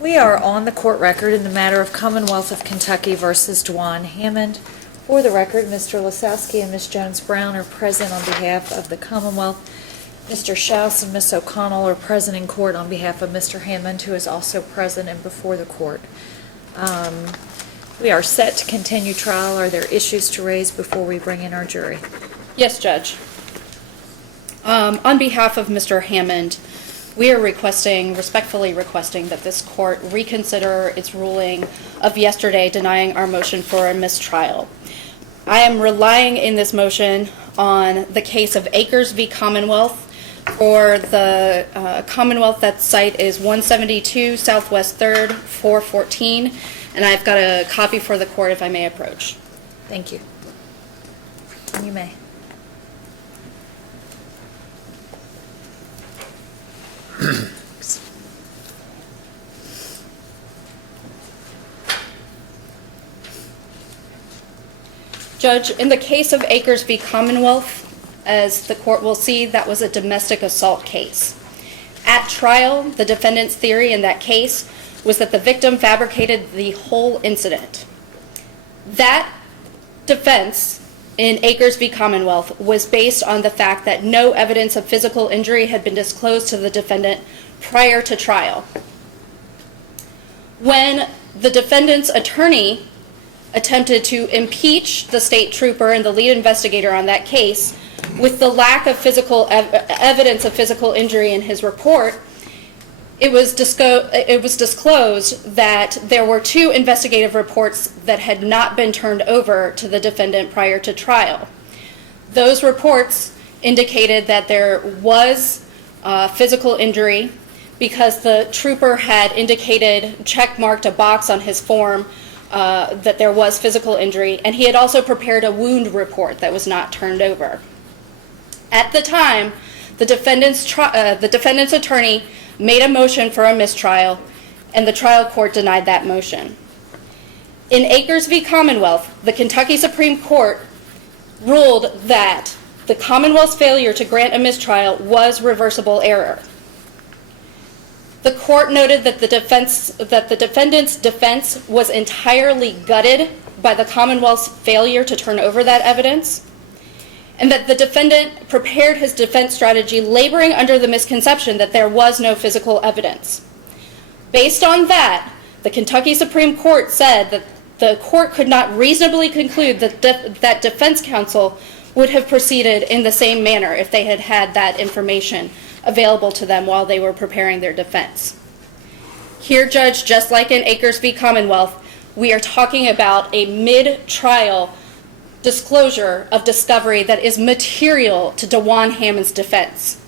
We are on the court record in the matter of Commonwealth of Kentucky versus Dejuan. Hammond. For the record, Mr. Lasowski and Ms. Jones-Brown are present on behalf of the Commonwealth. Mr. Schaus and Ms. O'Connell are present in court on behalf of Mr. Hammond, who is also present and before the court. We are set to continue trial. Are there issues to raise before we bring in our jury? Yes, Judge. On behalf of Mr. Hammond, we are respectfully requesting that this court reconsider its ruling of yesterday denying our motion for a mistrial. I am relying in this motion on the case of Akers v. Commonwealth. For the Commonwealth, that site is 172 Southwest 3rd, 414, and I've got a copy for the court if I may approach. Thank you. You may. Judge, in the case of Akers v. Commonwealth, as the court will see, that was a domestic assault case. At trial, the defendant's theory in that case was that the victim fabricated the whole incident. That defense in Akers v. Commonwealth was based on the fact that no evidence of physical injury had been disclosed to the defendant prior to trial. When the defendant's attorney attempted to impeach the state trooper and the lead investigator on that case with the lack of evidence of physical injury in his report, it was disclosed that there were 2 investigative reports that had not been turned over to the defendant prior to trial. Those reports indicated that there was physical injury because the trooper had check-marked a box on his form that there was physical injury, and he had also prepared a wound report that was not turned over. At the time, the defendant's attorney made a motion for a mistrial, and the trial court denied that motion. In Akers v. Commonwealth, the Kentucky Supreme Court ruled that the Commonwealth's failure to grant a mistrial was reversible error. The court noted that the defendant's defense was entirely gutted by the Commonwealth's failure to turn over that evidence, and that the defendant prepared his defense strategy laboring under the misconception that there was no physical evidence. Based on that, the Kentucky Supreme Court said that the court could not reasonably conclude that defense counsel would have proceeded in the same manner if they had had that information available to them while they were preparing their defense. Here, Judge, just like in Akers v. Commonwealth, we are talking about a mid-trial disclosure of discovery that is material to Dejuan Hammond's defense.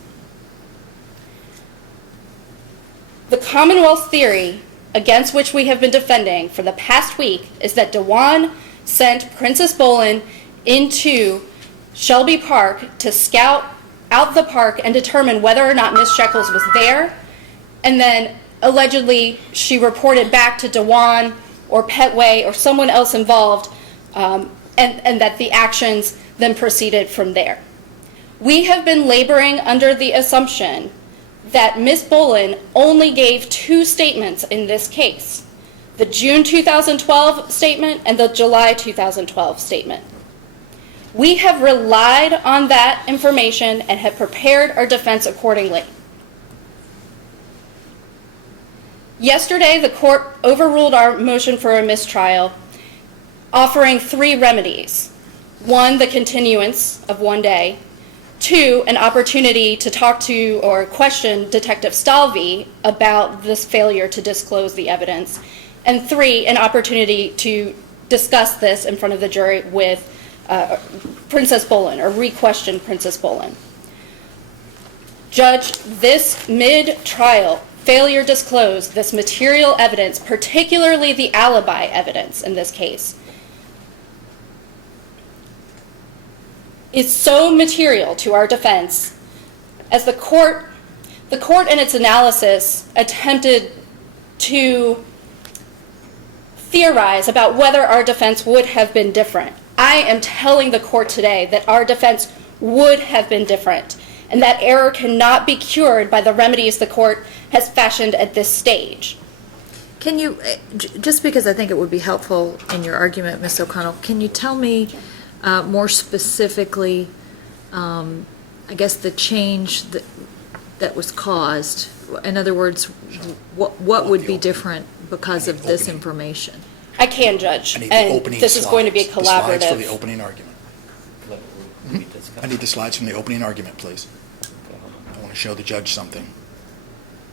The Commonwealth's theory against which we have been defending for the past week is that Dejuan sent Princess Bolin into Shelby Park to scout out the park and determine whether or not Miss Shekels was there, and then allegedly she reported back to Dejuan or Petway or someone else involved, and that the actions then proceeded from there. We have been laboring under the assumption that Miss Bolin only gave 2 statements in this case, the June 2012 statement and the July 2012 statement. We have relied on that information and have prepared our defense accordingly. Yesterday, the court overruled our motion for a mistrial, offering 3 remedies. 1, the continuance of 1 day. 2, an opportunity to talk to or question Detective Stalvey about this failure to disclose the evidence. And 3, an opportunity to discuss this in front of the jury with Princess Bolin, or re-question Princess Bolin. Judge, this mid-trial failure to disclose this material evidence, particularly the alibi evidence in this case, is so material to our defense as the court in its analysis attempted to theorize about whether our defense would have been different. I am telling the court today that our defense would have been different, and that error cannot be cured by the remedies the court has fashioned at this stage. Can you, just because I think it would be helpful in your argument, Ms. O'Connell, can you tell me more specifically, I guess, the change that was caused? In other words, what would be different because of this information? I can, Judge, and this is going to be a The slides for the collaborative. opening argument. I need the slides from the opening argument, please. I want to show the judge something.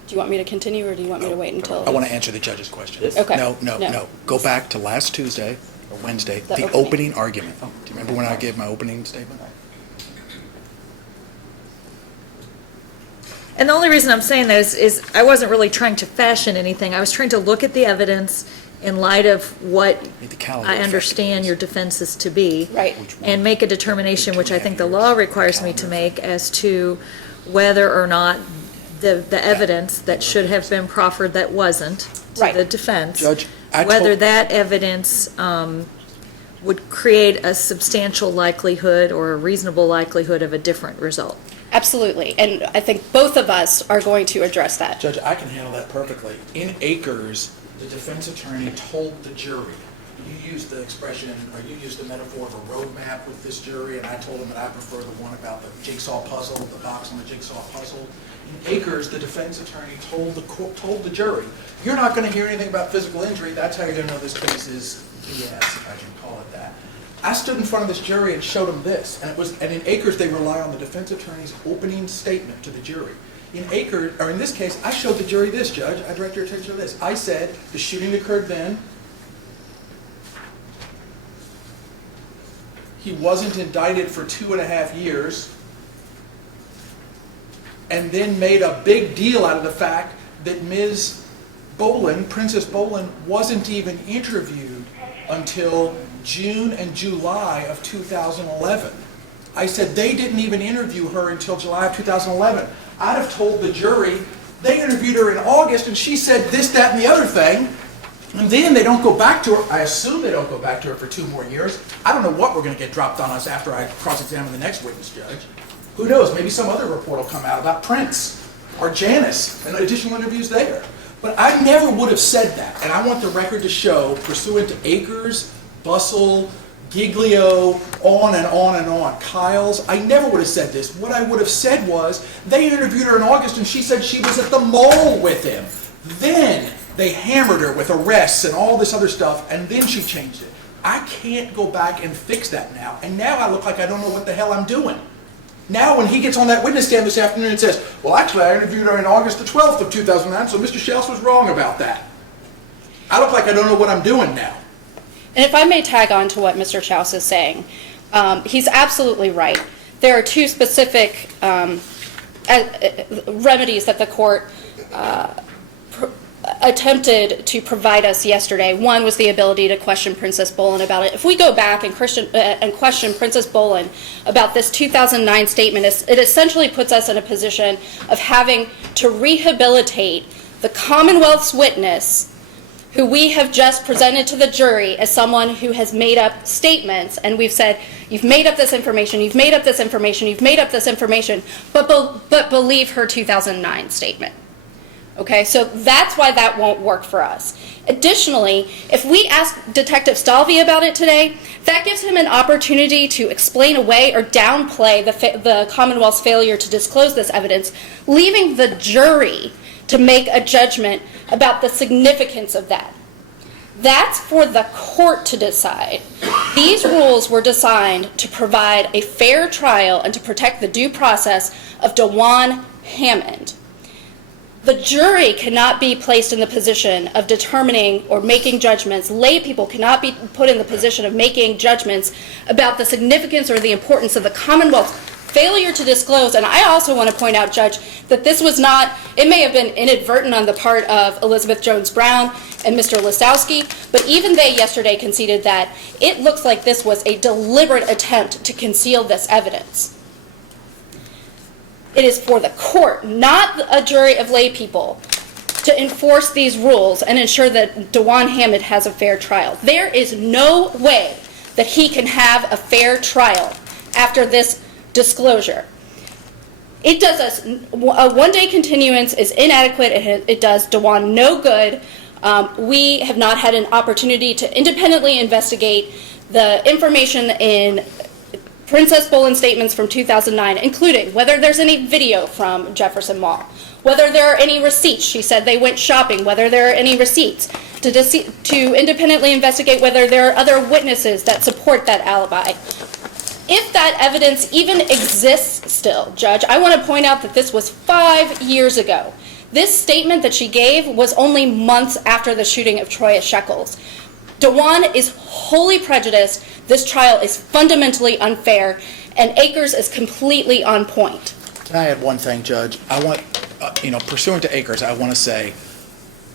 Do you want me to continue, or do you want me to wait until? I want to answer the judge's question. Okay. No. Go back to last Tuesday or Wednesday, The the opening. opening argument. Do you remember when I gave my opening statement? And the only reason I'm saying that is I wasn't really trying to fashion anything. I was trying to look at the evidence in light of what Need the calendar I effect, understand please. your defense is to be. Right. And make a determination, which I think the law requires me to make, as to whether or not the evidence that should have been proffered that wasn't to Right. the defense. Judge, I Whether told- that evidence would create a substantial likelihood or a reasonable likelihood of a different result. Absolutely, and I think both of us are going to address that. Judge, I can handle that perfectly. In Akers, the defense attorney told the jury, you used the expression, or you used the metaphor of a roadmap with this jury, and I told him that I prefer the one about the jigsaw puzzle, the box on the jigsaw puzzle. In Akers, the defense attorney told the jury, you're not going to hear anything about physical injury. That's how you're going to know this case is BS, if I can call it that. I stood in front of this jury and showed them this, and in Akers they rely on the defense attorney's opening statement to the jury. In Akers, or in this case, I showed the jury this, Judge. I direct your attention to this. I said the shooting occurred then. He wasn't indicted for 2.5 years, and then made a big deal out of the fact that Ms. Boland, Princess Boland, wasn't even interviewed until June and July of 2011. I said they didn't even interview her until July of 2011. I'd have told the jury they interviewed her in August and she said this, that, and the other thing. And then they don't go back to her. I assume they don't go back to her for 2 more years. I don't know what we're going to get dropped on us after I cross-examine the next witness, Judge. Who knows? Maybe some other report will come out about Prince or Janice and additional interviews there. But I never would have said that. And I want the record to show, pursuant to Akers, Bustle, Giglio, on and on and on, Kyles, I never would have said this. What I would have said was, they interviewed her in August and she said she was at the mall with him. Then they hammered her with arrests and all this other stuff, and then she changed it. I can't go back and fix that now. And now I look like I don't know what the hell I'm doing. Now when he gets on that witness stand this afternoon and says, well, actually, I interviewed her on August the 12th of 2009, so Mr. Shells was wrong about that. I look like I don't know what I'm doing now. And if I may tag on to what Mr. Schaus is saying, he's absolutely right. There are two specific remedies that the court attempted to provide us yesterday. One was the ability to question Princess Boland about it. If we go back and question Princess Boland about this 2009 statement, it essentially puts us in a position of having to rehabilitate the Commonwealth's witness, who we have just presented to the jury as someone who has made up statements, and we've said, you've made up this information, you've made up this information, you've made up this information, but believe her 2009 statement. Okay, so that's why that won't work for us. Additionally, if we ask Detective Stalvey about it today, that gives him an opportunity to explain away or downplay the Commonwealth's failure to disclose this evidence, leaving the jury to make a judgment about the significance of that. That's for the court to decide. These rules were designed to provide a fair trial and to protect the due process of Dejuan Hammond. The jury cannot be placed in the position of determining or making judgments. Lay people cannot be put in the position of making judgments about the significance or the importance of the Commonwealth's failure to disclose. And I also want to point out, Judge, that this was not, it may have been inadvertent on the part of Elizabeth Jones Brown and Mr. Lisowski, but even they yesterday conceded that it looks like this was a deliberate attempt to conceal this evidence. It is for the court, not a jury of lay people, to enforce these rules and ensure that Dejuan Hammond has a fair trial. There is no way that he can have a fair trial after this disclosure. It does us, a one-day continuance is inadequate. It does Dejuan no good. We have not had an opportunity to independently investigate the information in Princess Boland's statements from 2009, including whether there's any video from Jefferson Mall, whether there are any receipts. She said they went shopping, whether there are any receipts, to independently investigate whether there are other witnesses that support that alibi. If that evidence even exists still, Judge, I want to point out that this was 5 years ago. This statement that she gave was only months after the shooting of Troy Shekels. Dejuan is wholly prejudiced. This trial is fundamentally unfair, and Akers is completely on point. Can I add one thing, Judge? I want, pursuant to Akers, I want to say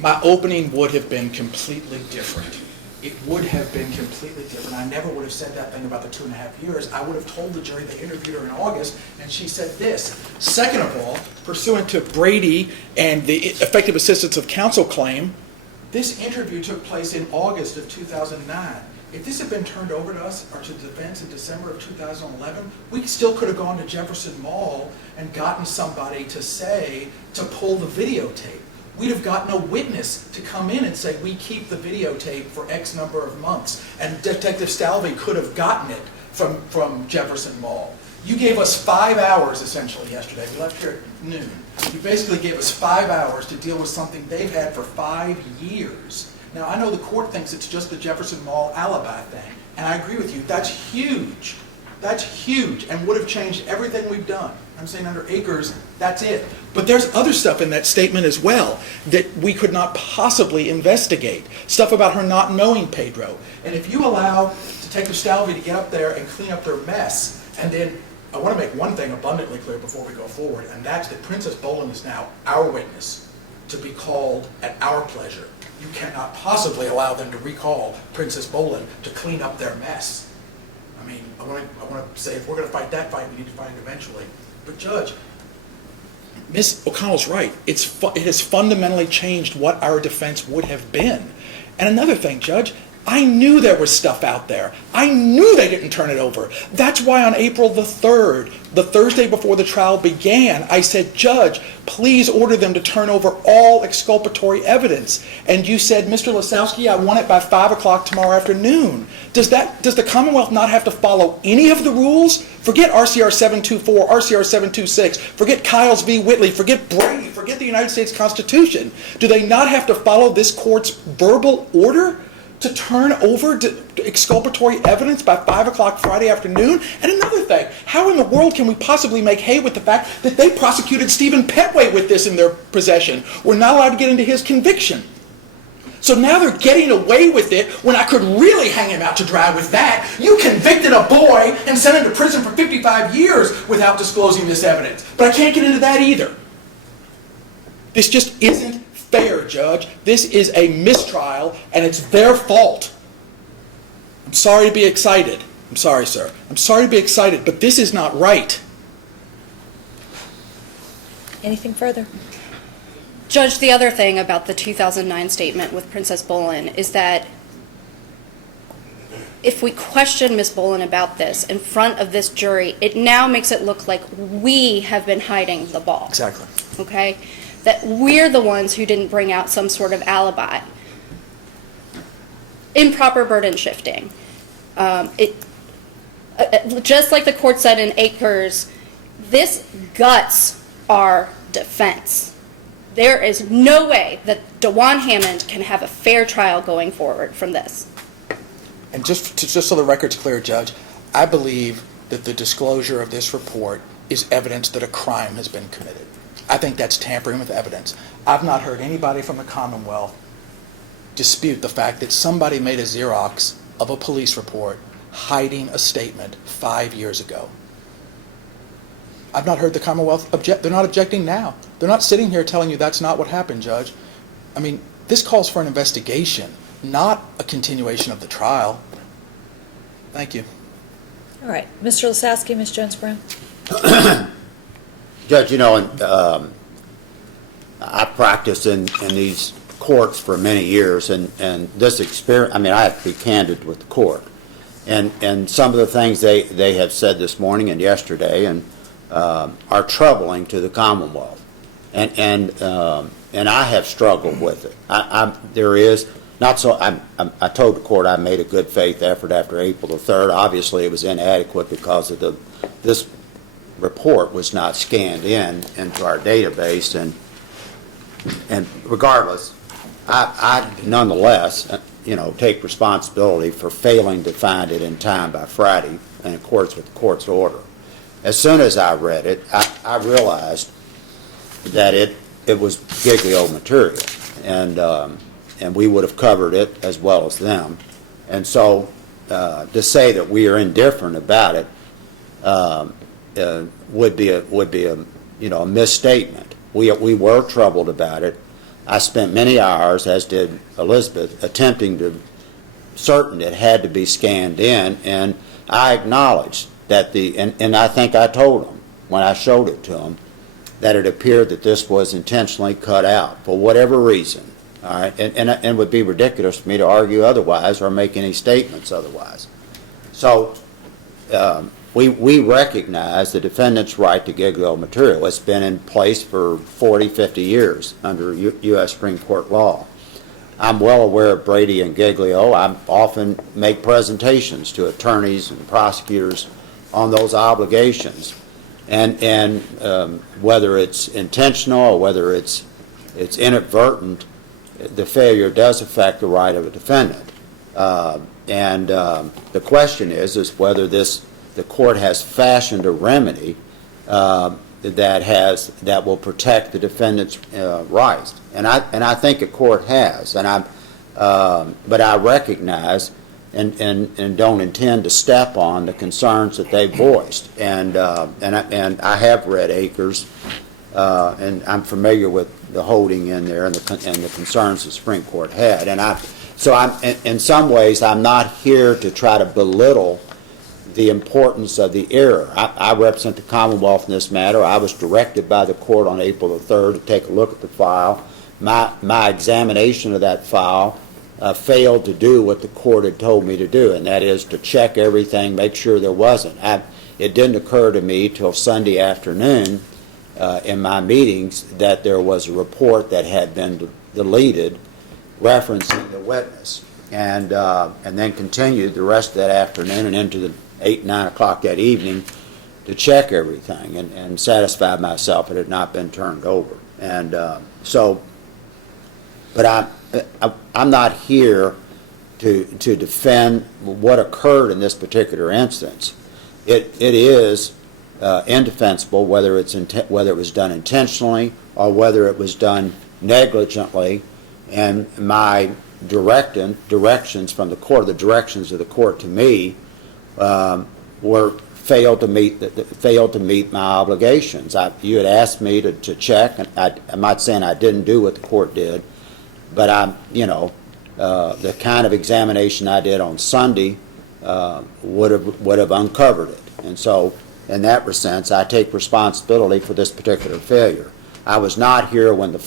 my opening would have been completely different. It would have been completely different. I never would have said that thing about the 2.5 years. I would have told the jury they interviewed her in August, and she said this. Second of all, pursuant to Brady and the effective assistance of counsel claim, this interview took place in August of 2009. If this had been turned over to us or to the defense in December of 2011, we still could have gone to Jefferson Mall and gotten somebody to pull the videotape. We'd have gotten a witness to come in and say, we keep the videotape for X number of months. And Detective Stalvey could have gotten it from Jefferson Mall. You gave us 5 hours, essentially, yesterday. We left here at noon. You basically gave us 5 hours to deal with something they've had for 5 years. Now, I know the court thinks it's just the Jefferson Mall alibi thing, and I agree with you. That's huge. That's huge, and would have changed everything we've done. I'm saying under Akers, that's it. But there's other stuff in that statement as well that we could not possibly investigate. Stuff about her not knowing Pedro. And if you allow Detective Stalvey to get up there and clean up their mess, and then I want to make one thing abundantly clear before we go forward, and that's that Princess Boland is now our witness to be called at our pleasure. You cannot possibly allow them to recall Princess Boland to clean up their mess. I mean, I want to say if we're going to fight that fight, we need to fight it eventually. But Judge, Ms. O'Connell's right. It has fundamentally changed what our defense would have been. And another thing, Judge, I knew there was stuff out there. I knew they didn't turn it over. That's why on April the 3rd, the Thursday before the trial began, I said, Judge, please order them to turn over all exculpatory evidence. And you said, Mr. Lasowski, I want it by 5 o'clock tomorrow afternoon. Does the Commonwealth not have to follow any of the rules? Forget RCR 724, RCR 726, forget Kyles v. Whitley, forget Brady, forget the United States Constitution. Do they not have to follow this court's verbal order to turn over exculpatory evidence by 5 o'clock Friday afternoon? And another thing, how in the world can we possibly make hay with the fact that they prosecuted Stephen Petway with this in their possession? We're not allowed to get into his conviction. So now they're getting away with it when I could really hang him out to dry with that. You convicted a boy and sent him to prison for 55 years without disclosing this evidence. But I can't get into that either. This just isn't fair, Judge. This is a mistrial, and it's their fault. I'm sorry to be excited. I'm sorry, sir. I'm sorry to be excited, but this is not right. Anything further? Judge, the other thing about the 2009 statement with Princess Boland is that if we question Ms. Boland about this in front of this jury, it now makes it look like we have been hiding the ball. Exactly. Okay? That we're the ones who didn't bring out some sort of alibi. Improper burden shifting. Just like the court said in Akers, this guts our defense. There is no way that Dejuan Hammond can have a fair trial going forward from this. And just so the record's clear, Judge, I believe that the disclosure of this report is evidence that a crime has been committed. I think that's tampering with evidence. I've not heard anybody from the Commonwealth dispute the fact that somebody made a Xerox of a police report hiding a statement 5 years ago. I've not heard the Commonwealth object. They're not objecting now. They're not sitting here telling you that's not what happened, Judge. I mean, this calls for an investigation, not a continuation of the trial. Thank you. All right. Mr. Lasowski, Ms. Jones-Brown. Judge, I practiced in these courts for many years, and this experience, I have to be candid with the court. And some of the things they have said this morning and yesterday are troubling to the Commonwealth. And and I have struggled with it. There is not so. I told the court I made a good faith effort after April the 3rd. Obviously, it was inadequate because of this report was not scanned into our database, and regardless, I nonetheless, take responsibility for failing to find it in time by Friday in accordance with the court's order. As soon as I read it, I realized that it was Giglio material, and we would have covered it as well as them. And so to say that we are indifferent about it would be a misstatement. We were troubled about it. I spent many hours, as did Elizabeth, attempting to certain it had to be scanned in, and I acknowledged that and I think I told them when I showed it to them that it appeared that this was intentionally cut out for whatever reason. All right, and it would be ridiculous for me to argue otherwise or make any statements otherwise. So we recognize the defendant's right to Giglio material. It's been in place for 40, 50 years under U.S. Supreme Court law. I'm well aware of Brady and Giglio. I often make presentations to attorneys and prosecutors on those obligations, and whether it's intentional or whether it's inadvertent, the failure does affect the right of a defendant. The question is whether the court has fashioned a remedy that will protect the defendant's rights, and I think a court has, but I recognize and don't intend to step on the concerns that they voiced, and I have read Akers, and I'm familiar with the holding in there and the concerns the Supreme Court had, so in some ways I'm not here to try to belittle the importance of the error. I represent the Commonwealth in this matter. I was directed by the court on April the 3rd to take a look at the file. My examination of that file failed to do what the court had told me to do, and that is to check everything, make sure there wasn't. It didn't occur to me till Sunday afternoon in my meetings that there was a report that had been deleted referencing the witness, and then continued the rest of that afternoon and into the 8, 9 o'clock that evening to check everything and satisfy myself it had not been turned over. But I'm not here to defend what occurred in this particular instance. It is indefensible whether it was done intentionally or whether it was done negligently, and my directions from the court, the directions of the court to me, failed to meet my obligations. You had asked me to check, and I'm not saying I didn't do what the court did, but the kind of examination I did on Sunday would have uncovered it, and so in that sense I take responsibility for this particular failure. I was not here when the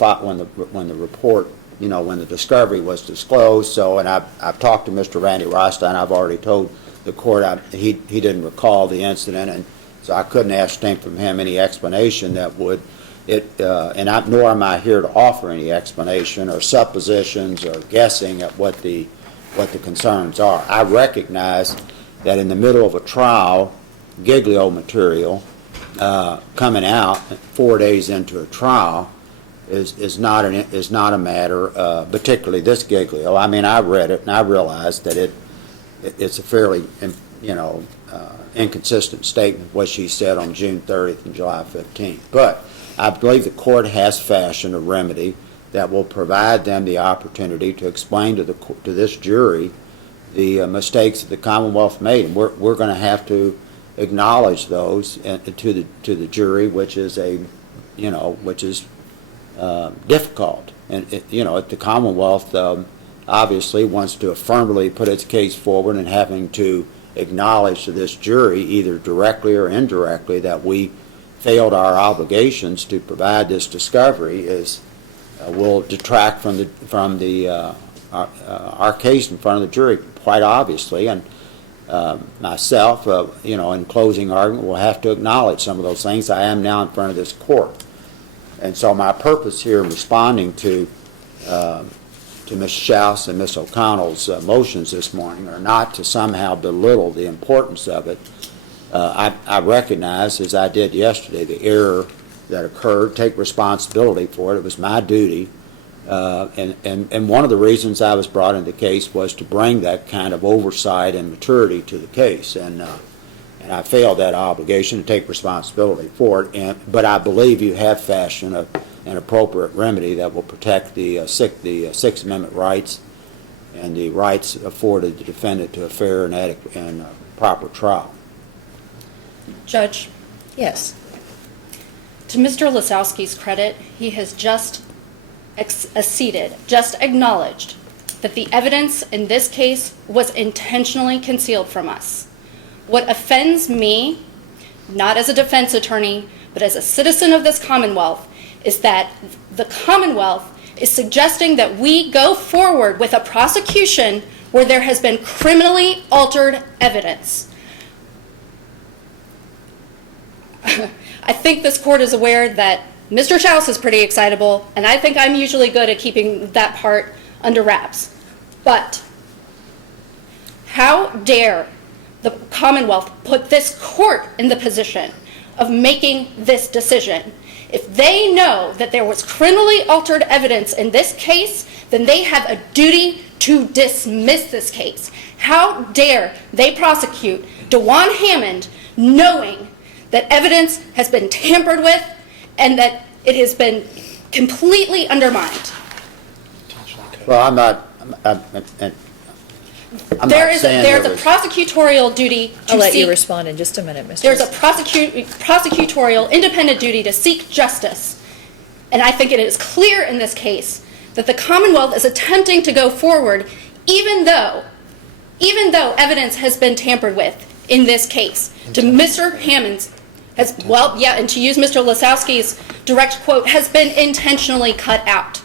report, when the discovery was disclosed. So, and I've talked to Mr. Randy Rostein. I've already told the court he didn't recall the incident, and so I couldn't ascertain from him any explanation that would nor am I here to offer any explanation or suppositions or guessing at what the concerns are. I recognize that in the middle of a trial, Giglio material coming out 4 days into a trial is not a matter, particularly this Giglio. I mean, I read it and I realized that it's a fairly inconsistent statement what she said on June 30th and July 15th. But I believe the court has fashioned a remedy that will provide them the opportunity to explain to this jury the mistakes that the Commonwealth made, and we're going to have to acknowledge those to the jury, which is difficult. And the Commonwealth obviously wants to affirmatively put its case forward, and having to acknowledge to this jury, either directly or indirectly, that we failed our obligations to provide this discovery will detract from our case in front of the jury, quite obviously. And myself, in closing argument, will have to acknowledge some of those things. I am now in front of this court. And so my purpose here in responding to Ms. Schaus and Ms. O'Connell's motions this morning are not to somehow belittle the importance of it. I recognize, as I did yesterday, the error that occurred, take responsibility for it. It was my duty. And one of the reasons I was brought into the case was to bring that kind of oversight and maturity to the case. And I failed that obligation to take responsibility for it. But I believe you have fashioned an appropriate remedy that will protect the Sixth Amendment rights and the rights afforded the defendant to a fair and adequate and proper trial. Judge, Yes. to Mr. Lasowski's credit, he has just acceded, just acknowledged that the evidence in this case was intentionally concealed from us. What offends me, not as a defense attorney, but as a citizen of this Commonwealth, is that the Commonwealth is suggesting that we go forward with a prosecution where there has been criminally altered evidence. I think this court is aware that Mr. Schaus is pretty excitable, and I think I'm usually good at keeping that part under wraps. But how dare the Commonwealth put this court in the position of making this decision? If they know that there was criminally altered evidence in this case, then they have a duty to dismiss this case. How dare they prosecute Dejuan Hammond knowing that evidence has been tampered with and that it has been completely undermined? Well, I'm not There's saying a there was- prosecutorial duty to I'll let you seek. respond in just a minute, Mr. There's a prosecutorial independent duty to seek justice. And I think it is clear in this case that the Commonwealth is attempting to go forward even though evidence has been tampered with in this case. To Mr. Hammond's, and to use Mr. Lasowski's direct quote, has been intentionally cut out.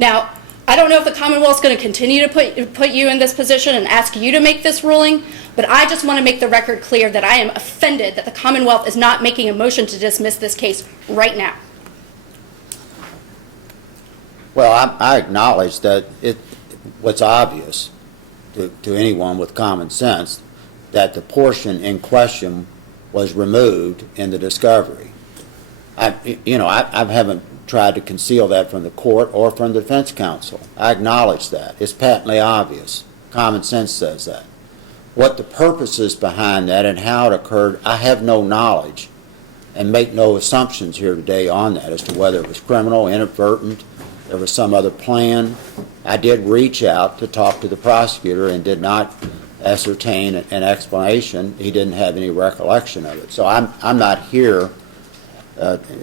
Now, I don't know if the Commonwealth's going to continue to put you in this position and ask you to make this ruling, but I just want to make the record clear that I am offended that the Commonwealth is not making a motion to dismiss this case right now. Well, I acknowledge that what's obvious to anyone with common sense, that the portion in question was removed in the discovery. I haven't tried to conceal that from the court or from the defense counsel. I acknowledge that. It's patently obvious. Common sense says that. What the purpose is behind that and how it occurred, I have no knowledge and make no assumptions here today on that as to whether it was criminal, inadvertent, there was some other plan. I did reach out to talk to the prosecutor and did not ascertain an explanation. He didn't have any recollection of it. So I'm not here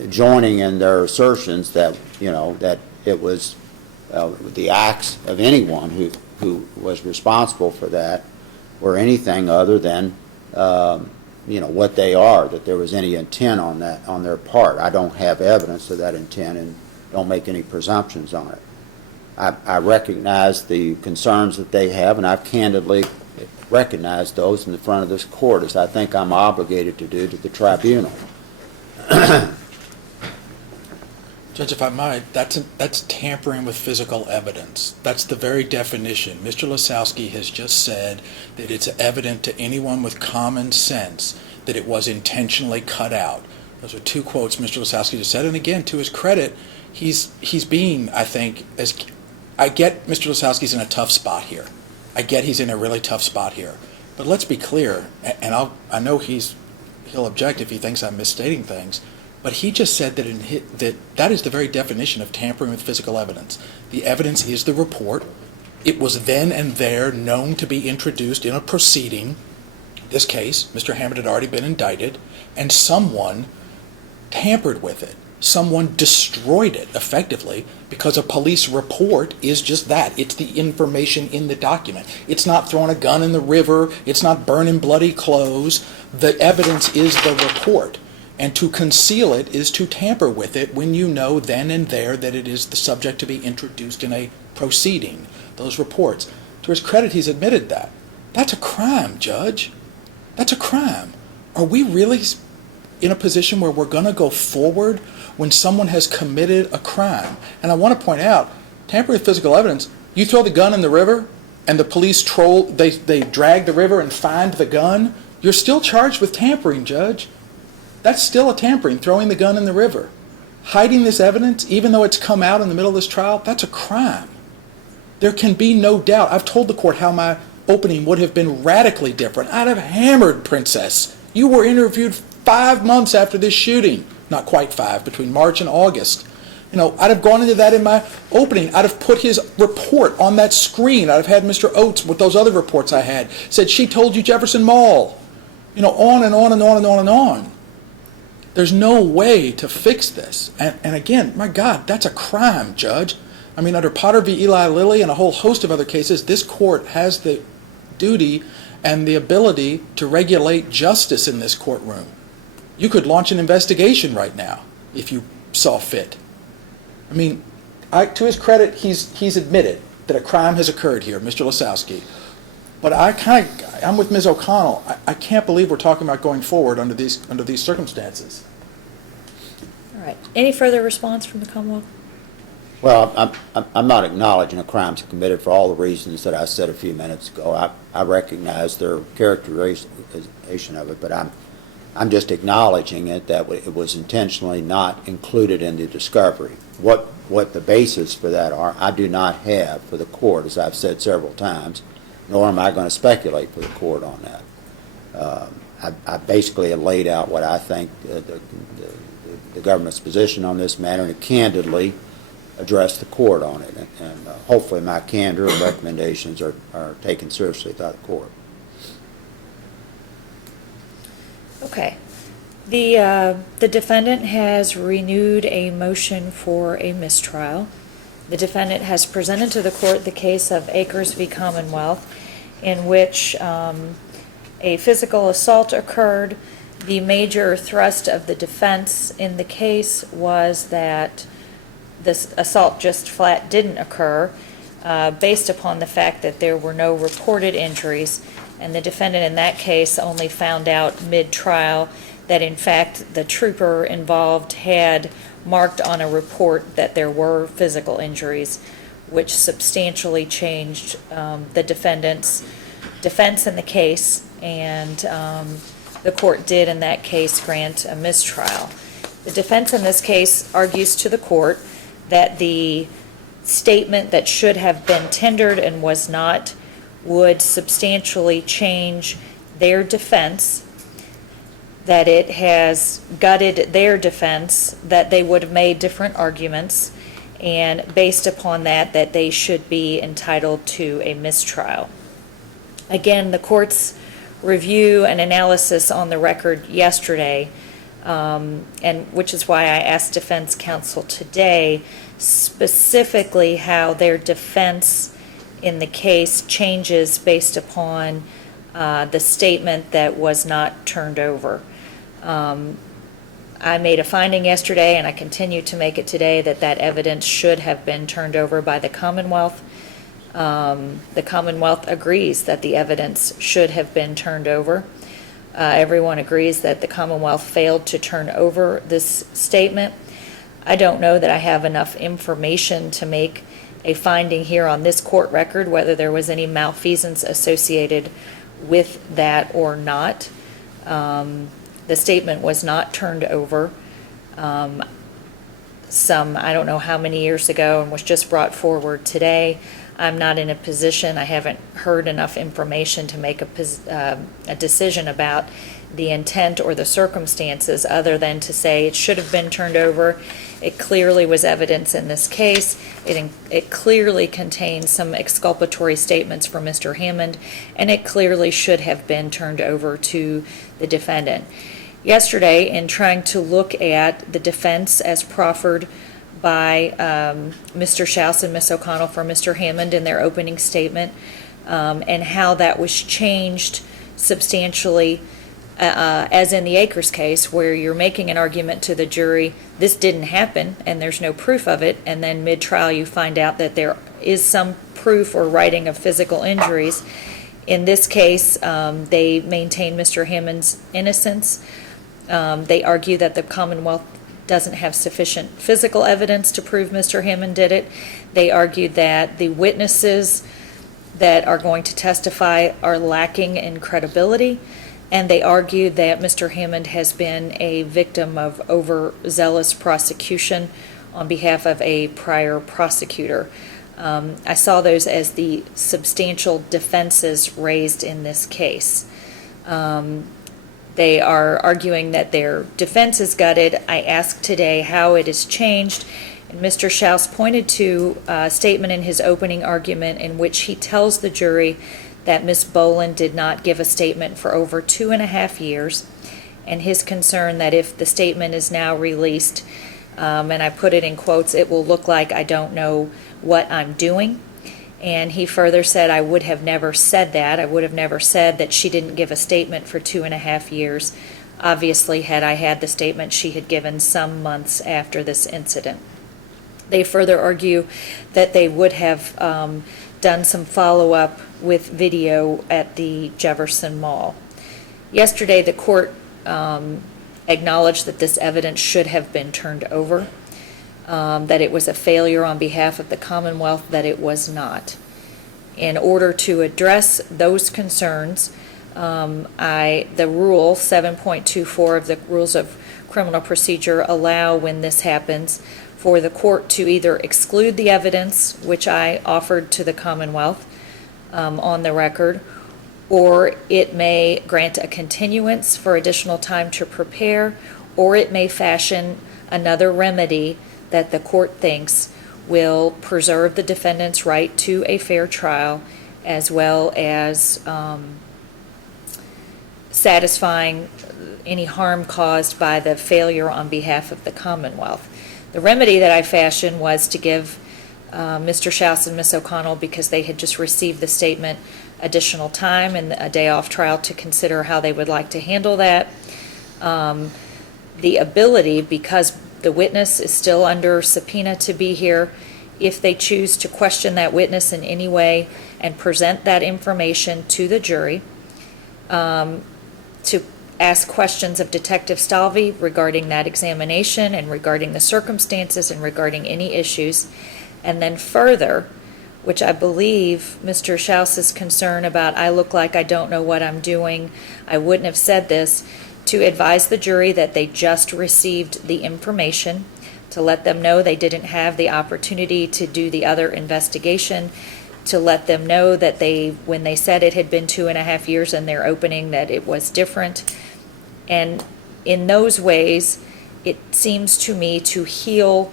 joining in their assertions that that it was the acts of anyone who was responsible for that or anything other than what they are, that there was any intent on that on their part. I don't have evidence of that intent and don't make any presumptions on it. I recognize the concerns that they have, and I've candidly recognized those in the front of this court, as I think I'm obligated to do to the tribunal. Judge, if I might, that's tampering with physical evidence. That's the very definition. Mr. Lasowski has just said that it's evident to anyone with common sense that it was intentionally cut out. Those are two quotes Mr. Lasowski just said, and again, to his credit, he's being, I think, I get Mr. Lasowski's in a tough spot here. I get he's in a really tough spot here. But let's be clear, and I know he'll object if he thinks I'm misstating things, but he just said that that is the very definition of tampering with physical evidence. The evidence is the report. It was then and there known to be introduced in a proceeding. In this case, Mr. Hammond had already been indicted, and someone tampered with it. Someone destroyed it, effectively, because a police report is just that. It's the information in the document. It's not throwing a gun in the river. It's not burning bloody clothes. The evidence is the report. And to conceal it is to tamper with it when you know then and there that it is the subject to be introduced in a proceeding, those reports. To his credit, he's admitted that. That's a crime, Judge. That's a crime. Are we really in a position where we're going to go forward when someone has committed a crime. And I want to point out, tampering with physical evidence, you throw the gun in the river and the police they drag the river and find the gun, you're still charged with tampering, Judge. That's still a tampering, throwing the gun in the river. Hiding this evidence, even though it's come out in the middle of this trial, that's a crime. There can be no doubt. I've told the court how my opening would have been radically different. I'd have hammered Princess. You were interviewed 5 months after this shooting. Not quite 5, between March and August. I'd have gone into that in my opening. I'd have put his report on that screen. I'd have had Mr. Oates with those other reports I had. Said, she told you Jefferson Mall. On and on and on and on and on. There's no way to fix this. And again, my God, that's a crime, Judge. I mean, under Potter v. Eli Lilly and a whole host of other cases, this court has the duty and the ability to regulate justice in this courtroom. You could launch an investigation right now if you saw fit. I mean, to his credit, he's admitted that a crime has occurred here, Mr. Lasowski. But I'm with Ms. O'Connell. I can't believe we're talking about going forward under these circumstances. All right. Any further response from the Commonwealth? Well, I'm not acknowledging a crime's committed for all the reasons that I said a few minutes ago. I recognize their characterization of it, but I'm just acknowledging it that it was intentionally not included in the discovery. What the basis for that are, I do not have for the court, as I've said several times, nor am I going to speculate for the court on that. I basically have laid out what I think the government's position on this matter, and candidly address the court on it. And hopefully my candor and recommendations are taken seriously by the court. Okay. The defendant has renewed a motion for a mistrial. The defendant has presented to the court the case of Akers v. Commonwealth, in which a physical assault occurred. The major thrust of the defense in the case was that this assault just flat didn't occur, based upon the fact that there were no reported injuries, and the defendant in that case only found out mid-trial that in fact the trooper involved had marked on a report that there were physical injuries, which substantially changed the defendant's defense in the case, and the court did in that case grant a mistrial. The defense in this case argues to the court that the statement that should have been tendered and was not would substantially change their defense, that it has gutted their defense, that they would have made different arguments, and based upon that they should be entitled to a mistrial. Again, the court's review and analysis on the record yesterday, and which is why I asked defense counsel today specifically how their defense in the case changes based upon the statement that was not turned over. I made a finding yesterday, and I continue to make it today, that evidence should have been turned over by the Commonwealth. The Commonwealth agrees that the evidence should have been turned over. Everyone agrees that the Commonwealth failed to turn over this statement. I don't know that I have enough information to make a finding here on this court record whether there was any malfeasance associated with that or not. The statement was not turned over I don't know how many years ago, and was just brought forward today. I'm not in a position, I haven't heard enough information to make a decision about the intent or the circumstances other than to say it should have been turned over. It clearly was evidence in this case. It clearly contains some exculpatory statements from Mr. Hammond, and it clearly should have been turned over to the defendant. Yesterday, in trying to look at the defense as proffered by Mr. Schaus and Ms. O'Connell for Mr. Hammond in their opening statement, and how that was changed substantially, as in the Akers case, where you're making an argument to the jury, this didn't happen, and there's no proof of it, and then mid-trial you find out that there is some proof or writing of physical injuries. In this case, they maintain Mr. Hammond's innocence. They argue that the Commonwealth doesn't have sufficient physical evidence to prove Mr. Hammond did it. They argued that the witnesses that are going to testify are lacking in credibility, and they argued that Mr. Hammond has been a victim of overzealous prosecution on behalf of a prior prosecutor. I saw those as the substantial defenses raised in this case. They are arguing that their defense is gutted. I asked today how it has changed, and Mr. Schaus pointed to a statement in his opening argument in which he tells the jury that Ms. Boland did not give a statement for over 2.5 years, and his concern that if the statement is now released, and I put it in quotes, it will look like I don't know what I'm doing. And he further said, I would have never said that. I would have never said that she didn't give a statement for 2.5 years. Obviously, had I had the statement she had given some months after this incident. They further argue that they would have done some follow-up with video at the Jefferson Mall. Yesterday, the court acknowledged that this evidence should have been turned over. That it was a failure on behalf of the Commonwealth, that it was not. In order to address those concerns, the rule 7.24 of the Rules of Criminal Procedure allow, when this happens, for the court to either exclude the evidence, which I offered to the Commonwealth on the record, or it may grant a continuance for additional time to prepare, or it may fashion another remedy that the court thinks will preserve the defendant's right to a fair trial, as well as satisfying any harm caused by the failure on behalf of the Commonwealth. The remedy that I fashioned was to give Mr. Schaus and Ms. O'Connell, because they had just received the statement, additional time and a day off trial to consider how they would like to handle that. The ability, because the witness is still under subpoena to be here, if they choose to question that witness in any way and present that information to the jury, to ask questions of Detective Stalvey regarding that examination and regarding the circumstances and regarding any issues. And then further, which I believe Mr. Schaus's concern about, I look like I don't know what I'm doing, I wouldn't have said this, to advise the jury that they just received the information, to let them know they didn't have the opportunity to do the other investigation, to let them know that when they said it had been 2.5 years in their opening, that it was different. And in those ways, it seems to me to heal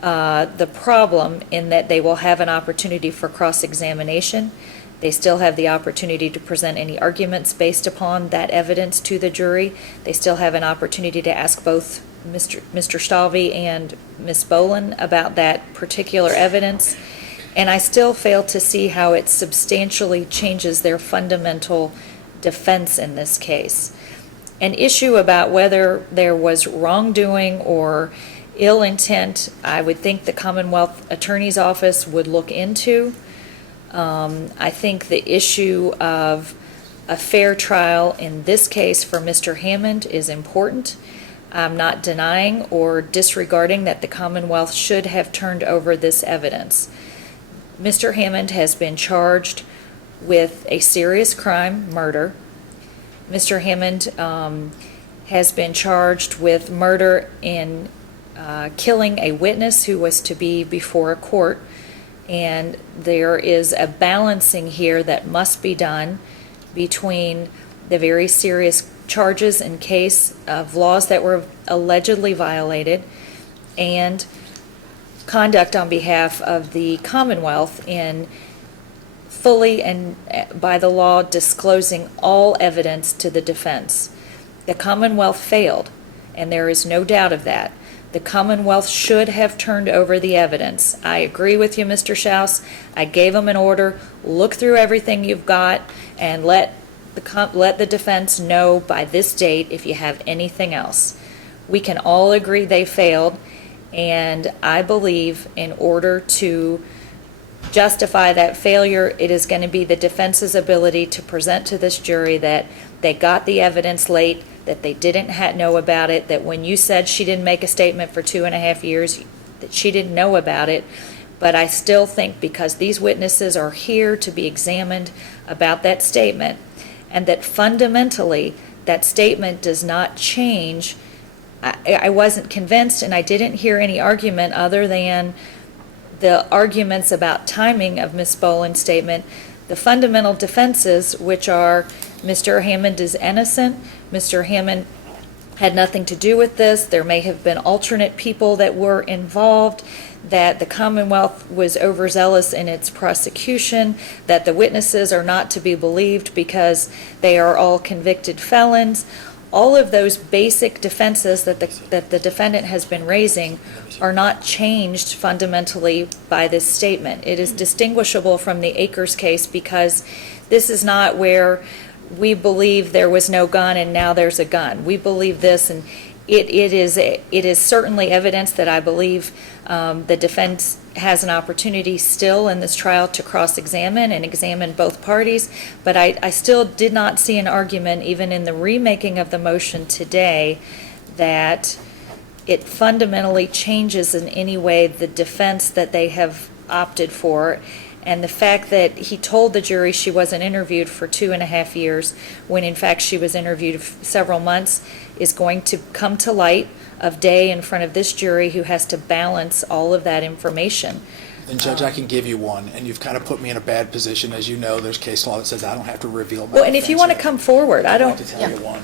the problem, in that they will have an opportunity for cross-examination. They still have the opportunity to present any arguments based upon that evidence to the jury. They still have an opportunity to ask both Mr. Stalvey and Ms. Boland about that particular evidence. And I still fail to see how it substantially changes their fundamental defense in this case. An issue about whether there was wrongdoing or ill intent, I would think the Commonwealth Attorney's Office would look into. I think the issue of a fair trial in this case for Mr. Hammond is important. I'm not denying or disregarding that the Commonwealth should have turned over this evidence. Mr. Hammond has been charged with a serious crime, murder. Mr. Hammond has been charged with murder in killing a witness who was to be before a court. And there is a balancing here that must be done between the very serious charges in case of laws that were allegedly violated and conduct on behalf of the Commonwealth in fully and by the law disclosing all evidence to the defense. The Commonwealth failed, and there is no doubt of that. The Commonwealth should have turned over the evidence. I agree with you, Mr. Schaus. I gave them an order, look through everything you've got, and let the defense know by this date if you have anything else. We can all agree they failed, and I believe in order to justify that failure, it is going to be the defense's ability to present to this jury that they got the evidence late, that they didn't know about it, that when you said she didn't make a statement for 2.5 years, that she didn't know about it. But I still think because these witnesses are here to be examined about that statement, and that fundamentally that statement does not change, I wasn't convinced, and I didn't hear any argument other than the arguments about timing of Ms. Boland's statement. The fundamental defenses, which are Mr. Hammond is innocent, Mr. Hammond had nothing to do with this, there may have been alternate people that were involved, that the Commonwealth was overzealous in its prosecution, that the witnesses are not to be believed because they are all convicted felons. All of those basic defenses that the defendant has been raising are not changed fundamentally by this statement. It is distinguishable from the Akers case because this is not where we believe there was no gun and now there's a gun. We believe this, and it is certainly evidence that I believe the defense has an opportunity still in this trial to cross-examine and examine both parties, but I still did not see an argument, even in the remaking of the motion today, that it fundamentally changes in any way the defense that they have opted for. And the fact that he told the jury she wasn't interviewed for 2.5 years, when in fact she was interviewed several months, is going to come to light of day in front of this jury who has to balance all of that information. And Judge, I can give you one, and you've kind of put me in a bad position. As you know, there's case law that says I don't have to reveal my Well, and if you defense want to yet. come forward, I I'd don't. like to tell you one.